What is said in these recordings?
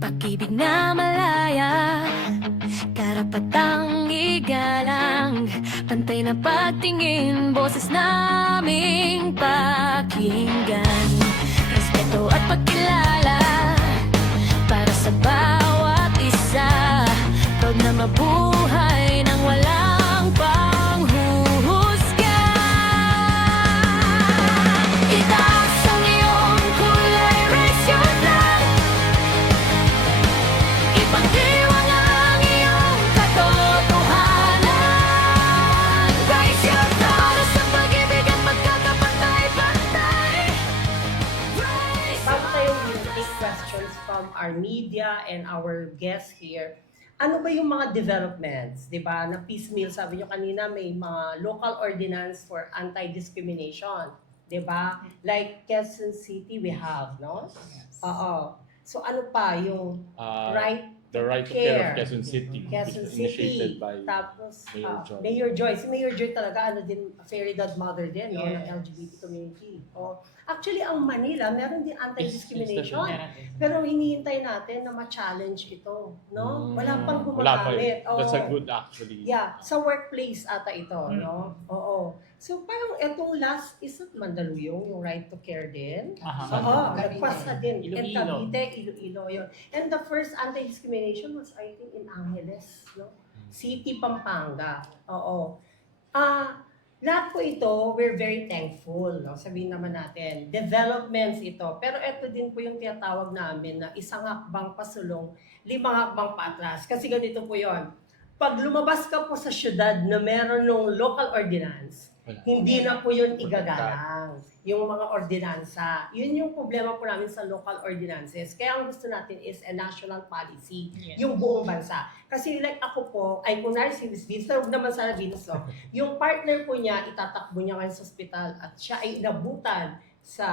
Pag-ibig na malaya, karapatang igalang, pantay na pagtingin, boses naming pakinggan, respeto at pagkilala para sa bawat isa, proud na mabuhay nang walang panghuhusga. Itaas ang iyong kulay, raise your flag, ipagdiwang ang iyong katotohanan. Raise your flag sa pag-ibig at pagkakapantay-pantay. Bago tayo take questions from our media and our guests here, ano ba yung mga developments, di ba? Na piecemeal, sabi nyo kanina, may mga local ordinance for anti-discrimination, di ba? Like Quezon City, we have, no? Oo. So ano pa yung right The right to care of Quezon City, Quezon which is initiated City, by tapos Mayor Joy. Mayor Joy. Si Mayor Joy talaga, ano din, fairy godmother din, no, ng Yes. LGBT community. Oh. Actually, ang Manila, meron din anti-discrimination. Yes, Pero hinihintay natin na ma-challenge ito, no? Wala pang Wala pa gumagamit. eh. That's a good actually. Yeah, sa workplace ata ito, no? Oo. So parang itong last is at Mandaluyong, yung right to care din. Oo, nagpasa din. And Iloilo. Cavite, Iloilo yun. And the first anti-discrimination was, I think, in Angeles, no? City, Pampanga. Oo. Lahat po ito, we're very thankful, no? Sabihin naman natin, developments ito. Pero ito din po yung tinatawag namin na isang hakbang pasulong, 5 hakbang patras. Kasi ganito po yon. Pag lumabas ka po sa syudad na meron ng local ordinance, hindi na po yun igagalang, yung mga ordinansa. Yun yung problema po namin sa local ordinances. Kaya ang gusto natin is a national policy, yung buong bansa. Kasi like ako po, ay kunwari si Miss Vince, huwag naman sana Vince, no? Yung partner po niya, itatakbo niya ngayon sa ospital at siya ay inabutan sa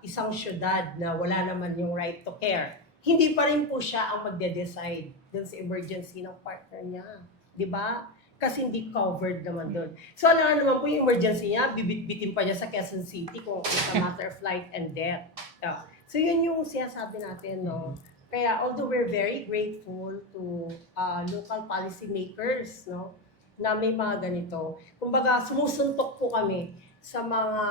isang syudad na wala naman yung right to care. Hindi pa rin po siya ang magde-decide dun sa emergency ng partner niya. Di ba? Kasi hindi covered naman doon. So ano naman po yung emergency niya, bibit-bitin pa niya sa Quezon City kung it's a matter of life and death. Yeah. So yun yung sinasabi natin, no? Kaya although we're very grateful to local policy makers, no? Na may mga ganito. Kumbaga, sumusuntok po kami sa mga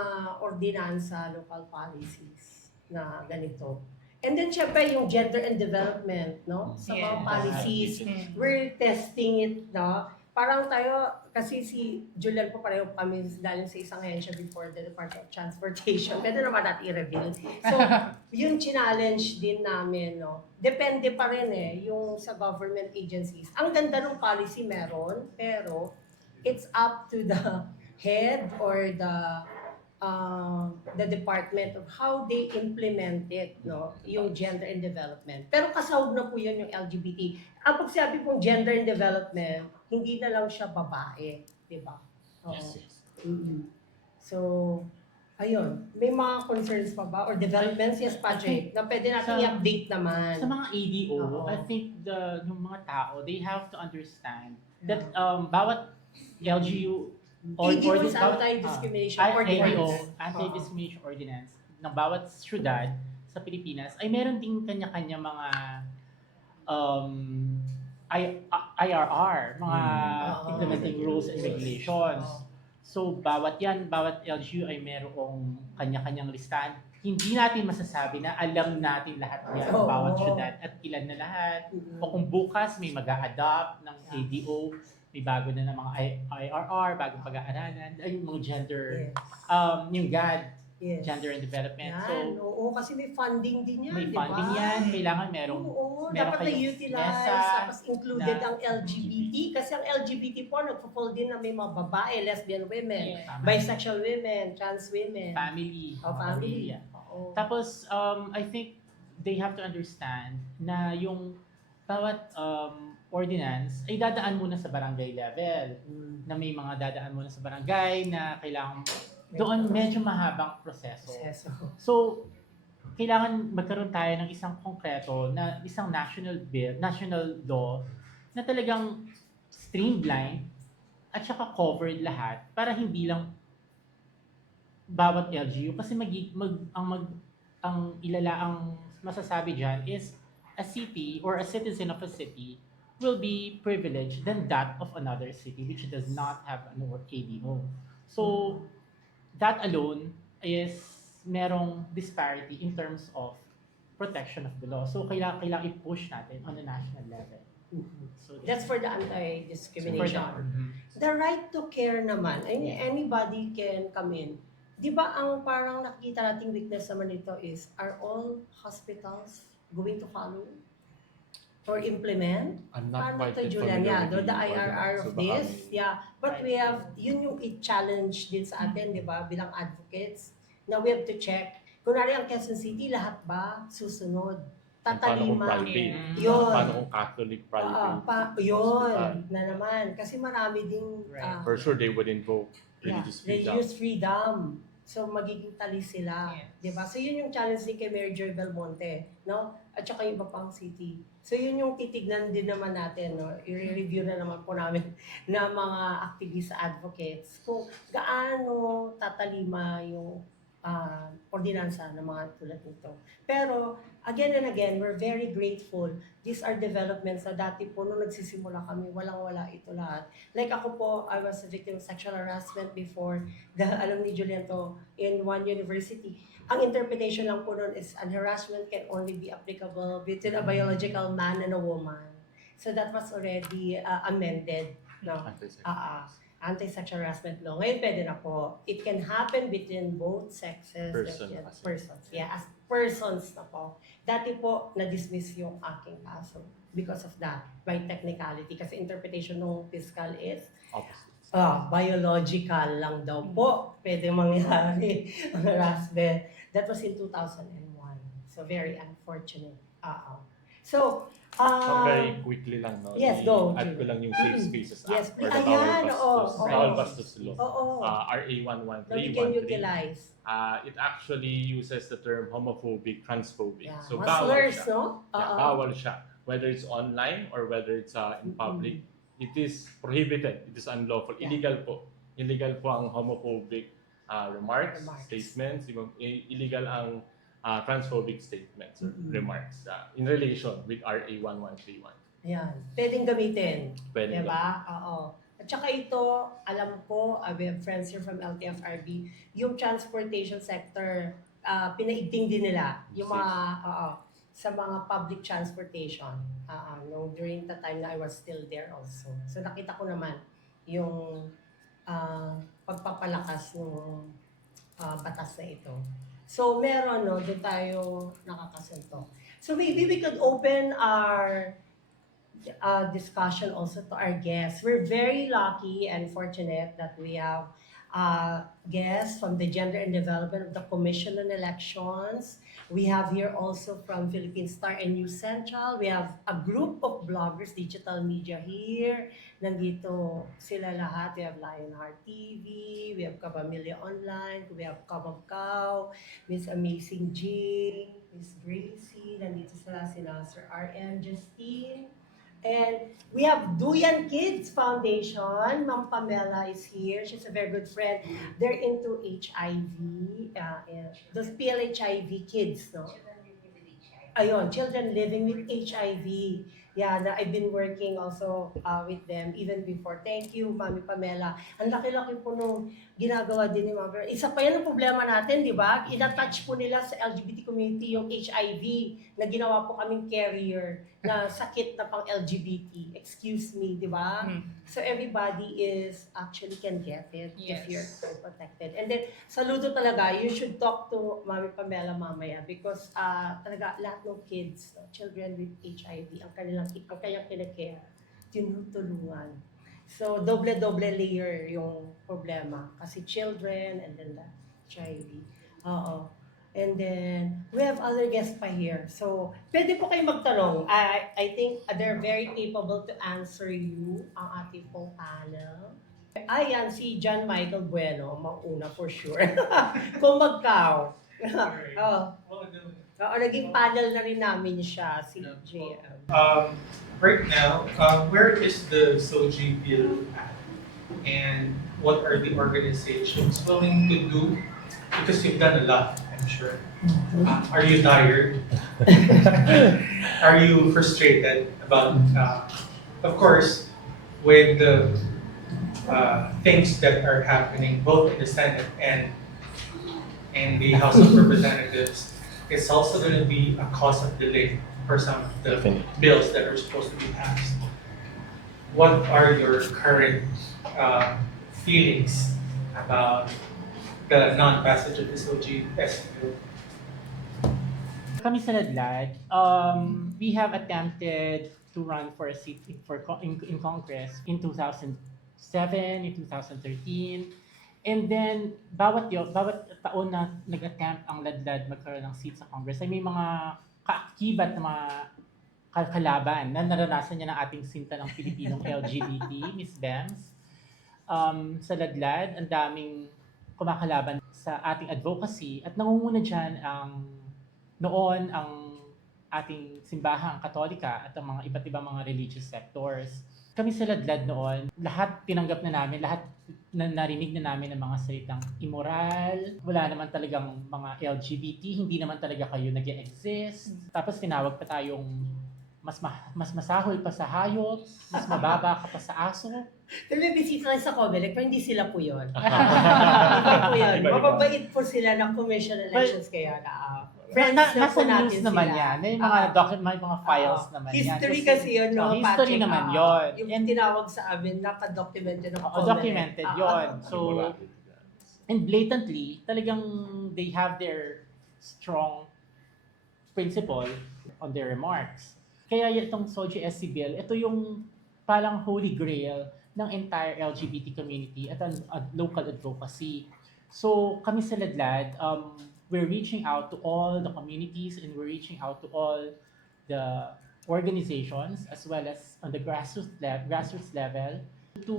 ordinansa, local policies na ganito. And then, syempre, yung gender and development, no? Sa mga policies, we're testing it, no? Parang tayo, kasi si Julian po pareho kami galing sa isang ahensya before the Department of Transportation. Pwede naman natin i-reveal. So, yung challenge din namin, no? Depende pa rin yung sa government agencies. Ang ganda ng policy meron, pero it's up to the head or the department of how they implement it, no? Yung gender and development. Pero kasahog na po yun yung LGBT. Ang pagsabi pong gender and development, hindi na lang siya babae, di ba? Oo. Yes, yes. So, ayun. May mga concerns pa ba? Or developments? Yes, Patrick. Na pwede natin i-update naman. Sa mga ADO, Oo. I think yung mga tao, they have to understand that bawat LGU ADO is anti-discrimination ordinance. Anti-discrimination ordinance ng bawat syudad sa Pilipinas ay meron ding kanya-kanya mga IRR, mga implementing rules and regulations. So, bawat LGU ay merong kanya-kanyang listahan. Hindi natin masasabi na alam natin lahat yan, bawat syudad at ilan na lahat. O kung bukas may mag-a-adopt ng ADO, may bago na ng mga IRR, bagong pag-aaralan, ay yung mga gender, yung GAD, gender and development. Yan, oo, kasi may funding din yan, may di ba? funding yan, kailangan merong Oo, meron dapat kayong na-utilize, mesa tapos included na ang LGBT, kasi ang LGBT po, nagpo-fall din na may mga babae, lesbian women, Tama. bisexual women, trans women. family. Family. Pamilya. Oo. Tapos, I think they have to understand na yung bawat ordinance ay dadaan muna sa barangay level. Na may mga dadaan muna sa barangay na kailangan doon medyo mahabang proseso. So, kailangan magkaroon tayo ng isang konkreto na isang national law na talagang streamlined at saka covered lahat para hindi lang bawat LGU kasi ang masasabi diyan is a city or a citizen of a city will be privileged than that of another city which does not have an ADO. So that alone is merong disparity in terms of protection of the law. So kailangan i-push natin on a national level. So That's for the for anti-discrimination. that. The right to care naman, anybody can come in. Di ba ang parang nakikita nating weakness naman ito is, are all hospitals going to follow or implement? I'm not Paano quite to, yet Julian? familiar Yeah, with the IRR ordinance, of so baka this. may- Yeah, but we have, yun yung i-challenge din sa atin, di ba, bilang advocates, na we have to check. Kunwari ang Quezon City, lahat ba susunod? And paano kung Tatalima. private? Yun. Paano kung Catholic private? Yun hospital? na naman. Kasi marami ding Right. For sure, they would invoke yeah, religious freedom. religious freedom. So magiging tali sila, Yes. 'di ba? So yun yung challenge din kay Mayor Joy Belmonte, no? At saka yung iba pang city. So yun yung titignan din naman natin, no? I-review na naman po namin na mga activists, advocates kung gaano tatalima yung ordinansa ng mga tulad nito. Pero again and again, we're very grateful. These are developments na dati po nung nagsisimula kami, walang-wala ito lahat. Like ako po, I was a victim of sexual harassment before. Alam ni Julian to, in one university. Ang interpretation lang po nun is an harassment can only be applicable between a biological man and a woman. So that was already amended. No? Anti-sexual harassment law. Ngayon pwede na po. It can happen between both sexes. Person, Yes, as in. persons. Yeah, as persons na po. Dati po, na-dismiss yung aking kaso because of that, by technicality. Kasi interpretation ng fiscal is Opposite. biological lang daw po. Pwede mangyari ang harassment. That was in 2001. So, very unfortunate. So, Very quickly lang, no? Yes, go, Add ko lang yung Safe Spaces Act. Yes, or the ayan, Bawal Bastos Law. oo. RA Now we can 1131. utilize. It actually uses the term homophobic, transphobic. Yeah. So Mas bawal slurs, siya. no? Yeah, bawal siya. Whether it's online or whether it's in public, it is prohibited. It is unlawful. Yeah. Illegal po. Illegal po ang homophobic remarks, Remarks. statements. Illegal ang transphobic statements or remarks in relation with RA 1131. Ayan. Pwedeng gamitin. Pwede Diba? Oo. At saka ito, alam ko, we have friends here from LTFRB, yung transportation sector, pinaigting din nila. Yung mga, sa mga public transportation. During the time na I was still there also. So nakita ko naman yung pagpapalakas ng batas na ito. So meron, no, doon tayo nakakasunto. So maybe we could open our discussion also to our guests. We're very lucky and fortunate that we have guests from the Gender and Development of the Commission on Elections. We have here also from Philippine Star and News Central. We have a group of bloggers, digital media here. Nandito sila lahat. We have Lionheart TV, we have Kabamilya Online, we have Kamagkaw, Miss Amazing Jing, Miss Gracie, nandito sila Sir R.M. Justine. And we have Duyan Kids Foundation. Ma'am Pamela is here. She's a very good friend. They're into HIV. Those PLHIV kids, no? Ayun, children living with HIV. Yeah, I've been working also with them even before. Thank you, Mami Pamela. Ang laki-laki po nung ginagawa din ni Mami. Isa pa yan ang problema natin, di ba? Ina-touch po nila sa LGBT community yung HIV na ginawa po kaming carrier na sakit na pang LGBT. Excuse me, di ba? So everybody is actually can get it if you're protected. And then, saludo talaga, you should talk to Mami Pamela mamaya because talaga lahat ng kids, children with HIV, ang kanyang kinakare, tinutulungan. So, doble-doble layer yung problema. Kasi children and then the HIV. Oo. And then, we have other guests pa here. So, pwede po kayo magtanong. I think they're very capable to answer you, ang ating pong panel. Ayan, si John Michael Bueno, mauna for sure. Kung magkaw. Naging panel na rin namin siya, si JM. Right now, where is the SOGI bill at? And what are the organizations willing to do because you've done a lot, I'm sure. Are you tired? Are you frustrated about, of course, with the things that are happening both in the Senate and in the House of Representatives? It's also going to be a cause of delay for some of the Definitely. bills that are supposed to be passed. What are your current feelings about the non-passage of this OGS bill? Kami sa Ladlad, we have attempted to run for a seat in Congress in 2007, in 2013. And then, bawat taon na nag-attempt ang Ladlad magkaroon ng seat sa Congress, ay may mga kaakibat na mga kalaban na naranasan niya ng ating sinta ng Pilipinong LGBT, Miss Bems. Sa Ladlad, ang daming kumakalaban sa ating advocacy at nangunguna dyan noon ang ating simbahang Katolika at ang mga iba't ibang mga religious sectors. Kami sa Ladlad noon, lahat tinanggap na namin, lahat narinig na namin ng mga salitang immoral, wala naman talagang mga LGBT, hindi naman talaga kayo nag-exist. Tapos tinawag pa tayong mas masahol pa sa hayop, mas mababa ka pa sa aso. Pero may bisita lang sa Comelec, pero hindi sila po yun. Iba Iba po yun. Iba-iba. Mababait po sila ng commission elections kaya friends na po Nasa natin news naman sila. yan. May mga may mga files naman yan. History kasi yun, no? History Patrick? naman yun. Yung tinawag sa amin, nakadocumented ng Comelec. Documented yun. So, and blatantly, talagang they have their strong principle on their remarks. Kaya itong SOGI-SC bill, ito yung parang holy grail ng entire LGBT community at ang local advocacy. So kami sa Ladlad, we're reaching out to all the communities and we're reaching out to all the organizations as well as on the grassroots level to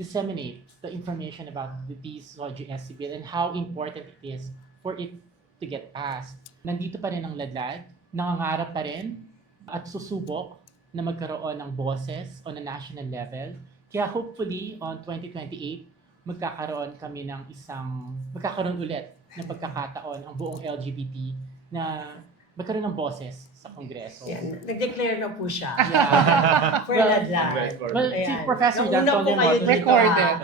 disseminate the information about the SOGI-SC bill and how important it is for it to get passed. Nandito pa rin ang Ladlad, nangangarap pa rin at susubok na magkaroon ng boses on a national level. Kaya hopefully on 2028, magkakaroon ulit ng pagkakataon ang buong LGBT na magkaroon ng boses sa Kongreso. Yan, nag-declare na po siya. Yeah. For Well, Ladlad. Well, si Ayan. Professor Nauna Dan po Antonio kayo Moto, dito, Recorded.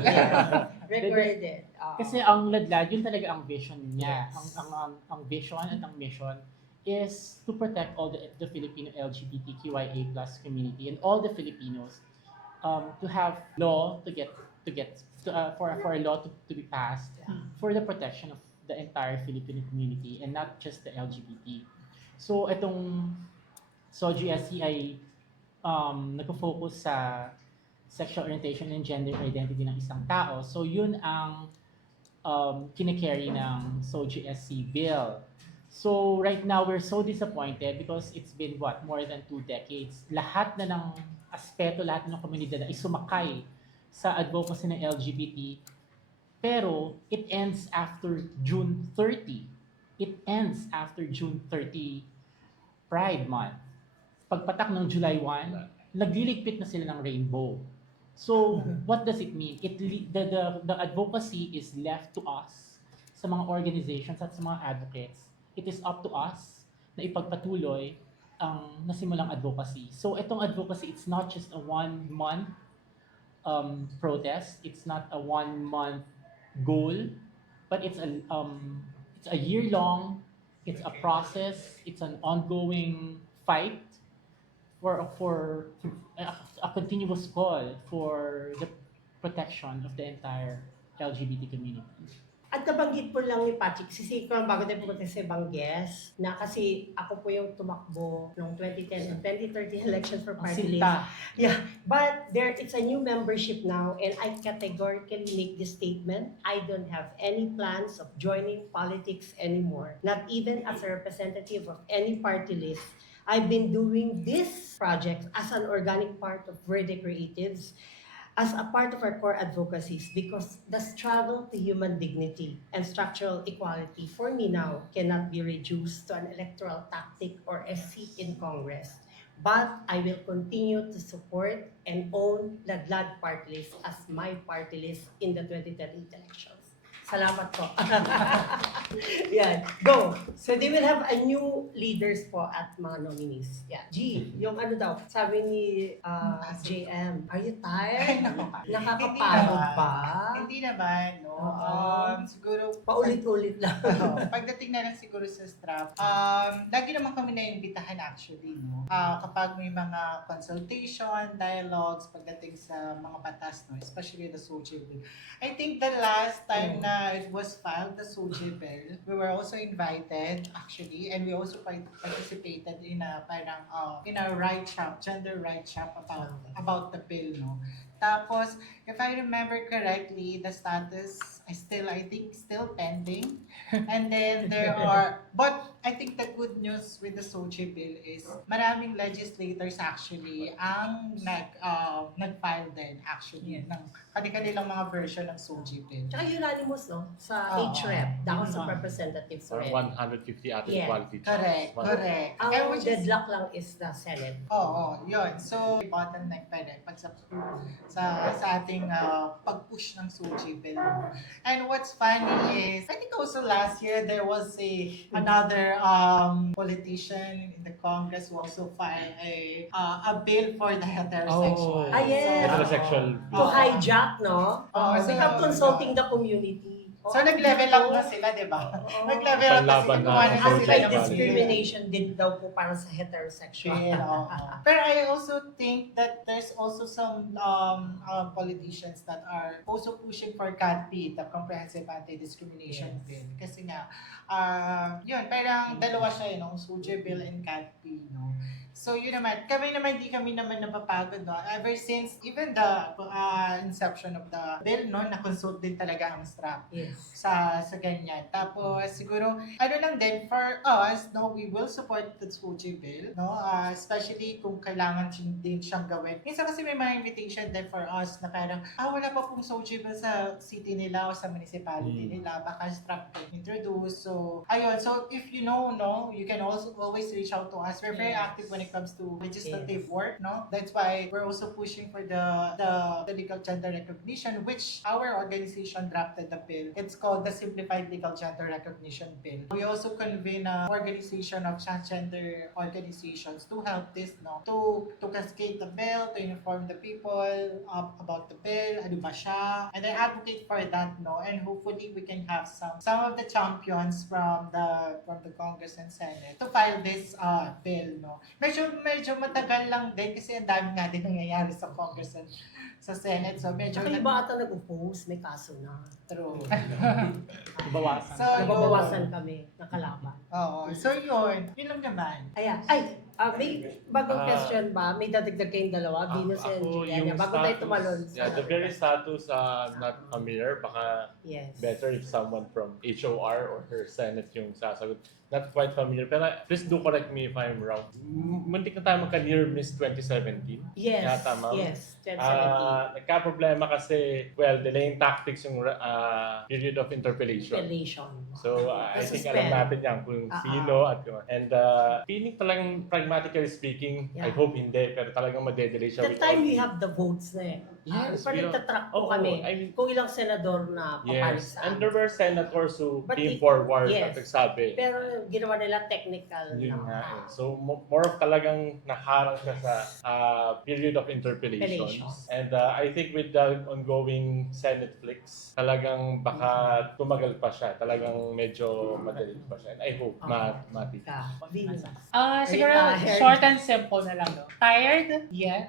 Recorded. Oo. kasi ang Ladlad, yun talaga ang vision niya. Ang vision at ang mission is to protect all the Filipino LGBTQIA+ community and all the Filipinos to have law for a law to be passed for the protection of the entire Filipino community and not just the LGBT. So itong SOGI-SC ay nagpo-focus sa sexual orientation and gender identity ng isang tao. So yun ang kine-carry ng SOGI-SC bill. So right now we're so disappointed because it's been more than 2 decades. Lahat na ng aspeto, lahat na ng komunidad ay sumakay sa advocacy ng LGBT. Pero it ends after June 30. It ends after June 30 Pride Month. Pagpatak ng July 1, nagliligpit na sila ng rainbow. So what does it mean? The advocacy is left to us sa mga organizations at sa mga advocates. It is up to us na ipagpatuloy ang nasimulang advocacy. So itong advocacy, it's not just a 1-month protest. It's not a 1-month goal, but it's a year-long. It's a process. It's an ongoing fight for a continuous call for the protection of the entire LGBT community. At nabanggit po lang ni Patrick, sisiko lang bago tayo pumunta sa ibang guest, na kasi ako po yung tumakbo noong 2010 and 2013 elections for Ang party list. sinta. Yeah, but it's a new membership now and I categorically make this statement. I don't have any plans of joining politics anymore, not even as a representative of any party list. I've been doing this project as an organic part of Verde Creatives, as a part of our core advocacies, because the struggle to human dignity and structural equality for me now cannot be reduced to an electoral tactic or a seat in Congress. But I will continue to support and own Ladlad party list as my party list in the 2030 elections. Salamat po. Yan, go. So they will have a new leaders po at mga nominees. Yeah. G, yung ano daw, sabi ni JM, are you tired? Nakakapagod ba? Hindi naman, no. Siguro, Paulit-ulit lang. pagdating na lang siguro sa strap, lagi naman kami naimbitahan actually, no. Kapag may mga consultation, dialogues, pagdating sa mga batas, no, especially the SOGI bill. I think the last time na it was filed, the SOGI bill, we were also invited actually, and we also participated in a parang in a right shop, gender right shop about the bill, no. Tapos, if I remember correctly, the status is I think still pending. And then but I think the good news with the SOGI bill is maraming legislators actually ang nag-file din actually ng kanilang mga version ng SOGI bill. Tsaka unanimous, no? Sa Oo. HREP, the House of Representatives Or already. 150 other Yeah. quality Correct, checks. correct. Ang And which is- deadlock lang is the Senate. Oo, yun. So, bottleneck pa rin pag sa ating pag-push ng SOGI bill. And what's funny is, I think also last year, there was another politician in the Congress who also filed a bill for the heterosexual. Ah, yes. Heterosexual. To hijack, no? Oo, so- Without consulting the community. So, nag-level up na sila, di ba? Nag-level up na sila. Panlaban na Gumawa na sila ng Anti-discrimination din daw po para sa heterosexual. bill. Oo. Pero I also think that there's also some politicians that are also pushing for CADP, the Comprehensive Anti-Discrimination Yes. Bill. Kasi nga, yun, parang dalawa siya, SOGI bill and CADP, no? So yun naman, di kami naman napapagod, no? Ever since, even the inception of the bill, no, na-consult din talaga ang strap Yes. sa ganyan. Tapos siguro ano lang din for us, no, we will support the SOGI bill, no, especially kung kailangan din siyang gawin. Minsan kasi may mga invitation din for us na parang wala pa pong SOGI bill sa city nila o sa municipality nila, baka strap can introduce. So ayun, so if you know, no, you can also always reach out to us. We're very Yes. active when it comes to legislative work, no. That's why we're also pushing for the legal gender recognition, which our organization drafted the bill. It's called the Simplified Legal Gender Recognition Bill. We also convene an organization of transgender organizations to help this, no, to cascade the bill, to inform the people about the bill, ano ba siya, and then advocate for that, no, and hopefully we can have some of the champions from the Congress and Senate to file this bill, no. Medyo matagal lang din kasi ang dami nga din nangyayari sa Congress and sa Senate, so medyo Tsaka yung bata nag-oppose, may kaso na. true. Bawasan. So, Nababawasan kami ng kalaban. Oo. So yun lang naman. Ayan. May bagong question ba? May dadagdag kayong dalawa? Venus and Juliana. Bago tayo tumalon. Yeah, the very status, not familiar. Baka Yes. better if someone from HOR or her Senate yung sasagot. Not quite familiar. Pero please do correct me if I'm wrong. Muntik na tayo magka-near Miss 2017. Yes. Yata, ma'am. Yes. 2017. Nagka-problema kasi, delaying tactics yung period of interpellation. Relation. So, I think Suspend. alam natin yan kung sino at kung. And feeling talagang pragmatically speaking, I Yeah. hope hindi, pero talagang madedelay siya. The time we have the votes na eh. Yes, Pa we are- nagtatrack po Oo, kami. I mean- Kung ilang senador na papalit Yes, sa and amin. there were senators who But came forward yes. at nagsabi. Pero ginawa nila technical Yun na. nga eh. So, more of talagang naharang siya sa period of interpellations. Interpellations. And I think with the ongoing Senate flicks, talagang baka tumagal pa siya. Talagang medyo madali pa siya. And I hope matik. Venus. Siguro, tired? short and simple na lang, no? Tired? Yeah.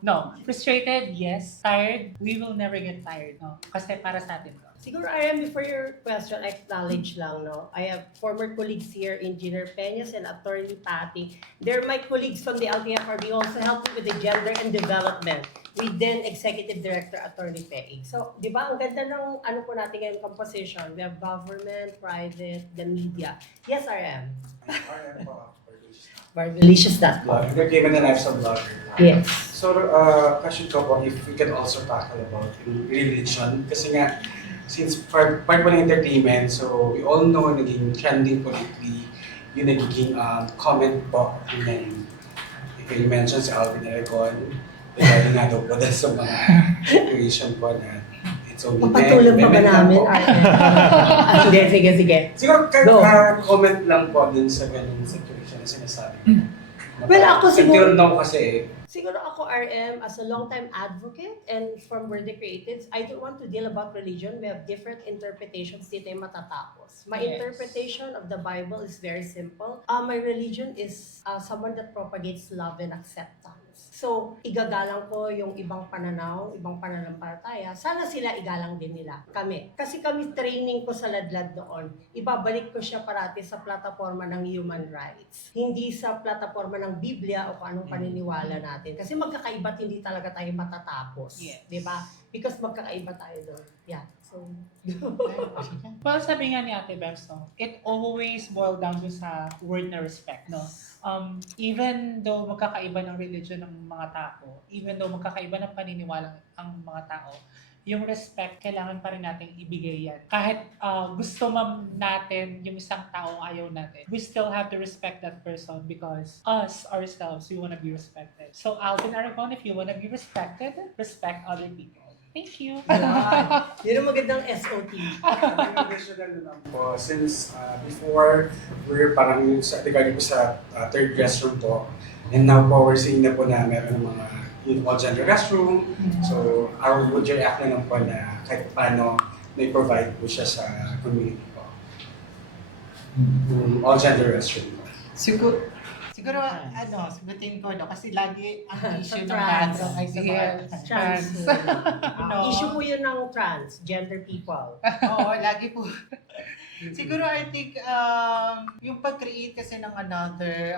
No. Frustrated? Yes. Tired? We will never get tired, no? Kasi para sa atin, no? Siguro, Arami, for your question, I acknowledge lang, no? I have former colleagues here, Engineer Peñas and Attorney Patty. They're my colleagues from the LTFRB who also helped me with the gender and development with then Executive Director Attorney Peig. So, di ba, ang ganda ng ano po natin ngayong composition. We have government, private, the media. Yes, RM. Barbalicious.com. Blog. Given the lives of blogger. Yes. So, question ko po, if we can also tackle about religion. Kasi nga, since part po ng entertainment, so we all know naging trending politically yung nagiging comment po. Yung you mentioned si Alvin Aragon, regarding nga daw po dahil sa mga creation po na So, Papatulan pa ba women lang namin? po. Hindi, sige. Siguro, Go. comment lang po din sa ganung situation na sinasabi. Well, ako siguro- Until now kasi, Siguro ako, RM, as a long-time advocate and from Word the Creatives, I don't want to deal about religion. We have different interpretations dito yung matatapos. My Yes. interpretation of the Bible is very simple. My religion is someone that propagates love and acceptance. So, igagalang ko yung ibang pananaw, ibang pananampalataya. Sana sila igalang din nila, kami. Kasi kami training ko sa ladlad doon. Ibabalik ko siya parati sa plataforma ng human rights. Hindi sa plataforma ng Biblia o kung anong paniniwala natin. Kasi magkakaiba hindi talaga tayo matatapos. Yes. Di ba? Because magkakaiba tayo doon. Yeah. So, Well, sabi nga ni Ate Bebs, no, it always boiled down to sa word na respect, no? Even though magkakaiba ng religion ng mga tao, even though magkakaiba ng paniniwala ang mga tao, yung respect, kailangan pa rin natin ibigay yan. Kahit gusto natin yung isang taong ayaw natin, we still have to respect that person because us, ourselves, we want to be respected. So, Alvin Aragon, if you want to be respected, respect other people. Thank you. yun ang magandang SOT. additional na lang po, since before, we're parang yung regarding po sa third restroom po, and now po we're seeing na po na meron ng mga yung all-gender restroom. So, our would react na lang po na kahit paano may provide po siya sa community po. All-gender restroom po. Siguro, sagutin ko, no? Kasi lagi ang issue ng Trans. bathroom ay sa Yes. Trans. No. Issue po yun ng transgender people. Oo, lagi po. Siguro, I think, yung pag-create kasi ng another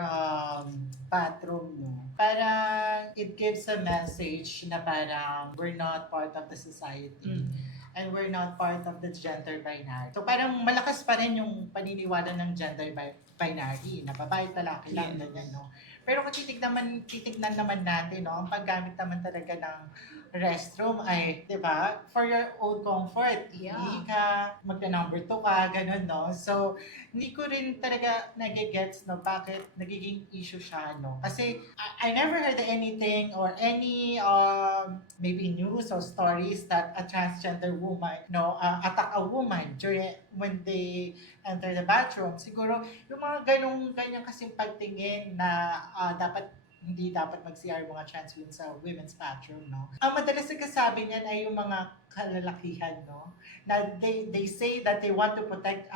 bathroom, no? Parang it gives a message na parang we're not part of the society. And we're not part of the gender binary. So parang malakas pa rin yung paniniwala ng gender binary, na babae at lalaki lang, ganyan, no? Pero kung titignan naman natin, no, ang paggamit naman talaga ng restroom ay, di ba, for your own comfort. Yeah. Hindi ka, magna-number 2 ka, ganun, no? So, hindi ko rin talaga nagigets, no, bakit nagiging issue siya, no? Kasi, I never heard anything or any, maybe news or stories that a transgender woman, no, attack a woman when they enter the bathroom. Siguro, yung mga ganyan kasing pagtingin na hindi dapat mag-CR mga trans women sa women's bathroom, no? Ang madalas nagkasabi niyan ay yung mga kalalakihan, no? Na they say that they want to protect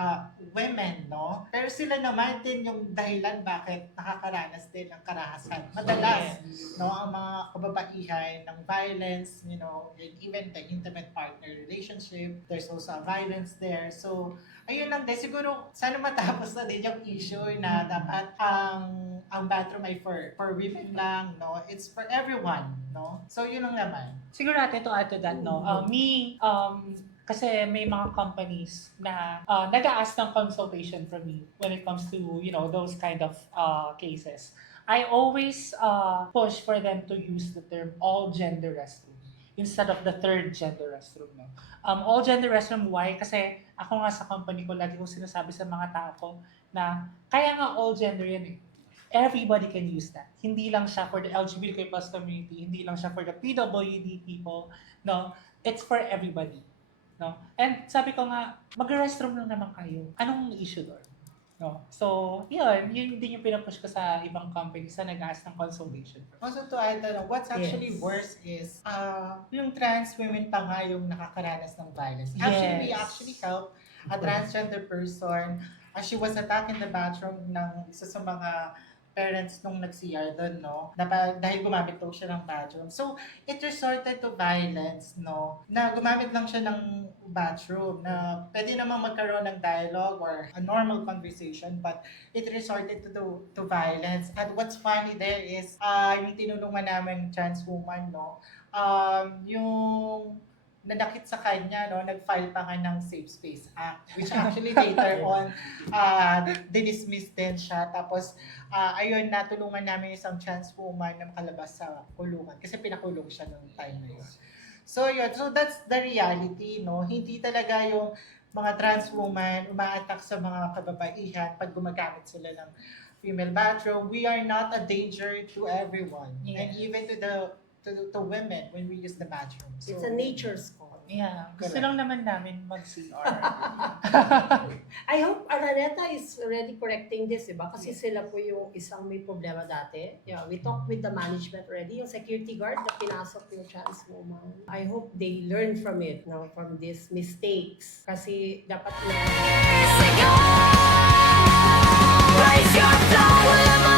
women, no? Pero sila naman din yung dahilan bakit nakakaranas din ng karahasan. Madalas, no, ang mga kababaihan ng violence, you know, even the intimate partner relationship, there's also a violence there. So, ayun lang din. Siguro, sana matapos na din yung issue na dapat ang bathroom ay for women lang, no? It's for everyone, no? So, yun lang naman. Siguro natin to add to that, no? Kasi may mga companies na nag-a-ask ng consultation from me when it comes to, you know, those kind of cases. I always push for them to use the term all-gender restroom instead of the third gender restroom, no? All-gender restroom, why? Kasi ako nga sa company ko, lagi kong sinasabi sa mga tao ko na kaya nga all-gender yan eh. Everybody can use that. Hindi lang siya for the LGBTQ+ community, hindi lang siya for the PWD people, no? It's for everybody, no? And sabi ko nga, mag-restroom lang naman kayo. Anong issue doon? No? So, yun din yung pinapush ko sa ibang companies na nag-ask ng consultation. Also to add, what's actually Yes. worse is, yung trans women pa nga yung nakakaranas ng violence. Actually, we Yes. actually help a transgender person. She was attacked in the bathroom ng isa sa mga parents nung nag-CR doon, no? Dahil gumamit daw siya ng bathroom. So, it resorted to violence, no? Na gumamit lang siya ng bathroom na pwede namang magkaroon ng dialogue or a normal conversation, but it resorted to violence. And what's funny there is, yung tinulungan namin trans woman, no? Yung nanakit sa kanya, no, nag-file pa nga ng Safe Space Act, which actually later on, dinismiss din siya. Tapos, ayun, natulungan namin isang trans woman na makalabas sa kulungan kasi pinakulong siya noong time na yun. So, yun. So, that's the reality, no? Hindi talaga yung mga trans woman uma-attack sa mga kababaihan pag gumagamit sila ng female bathroom. We are not a danger to everyone. Yeah. And even to women when we use the bathroom. So, It's a nature's call. Yeah, gusto lang naman namin mag-CR. I hope Araneta is already correcting this, diba? Kasi sila po yung isang may problema dati. Yeah, we talked with the management already. Yung security guard na pinasok yung trans woman. I hope they learn from it, no? From these mistakes. Kasi dapat na... Raise your flag, we'll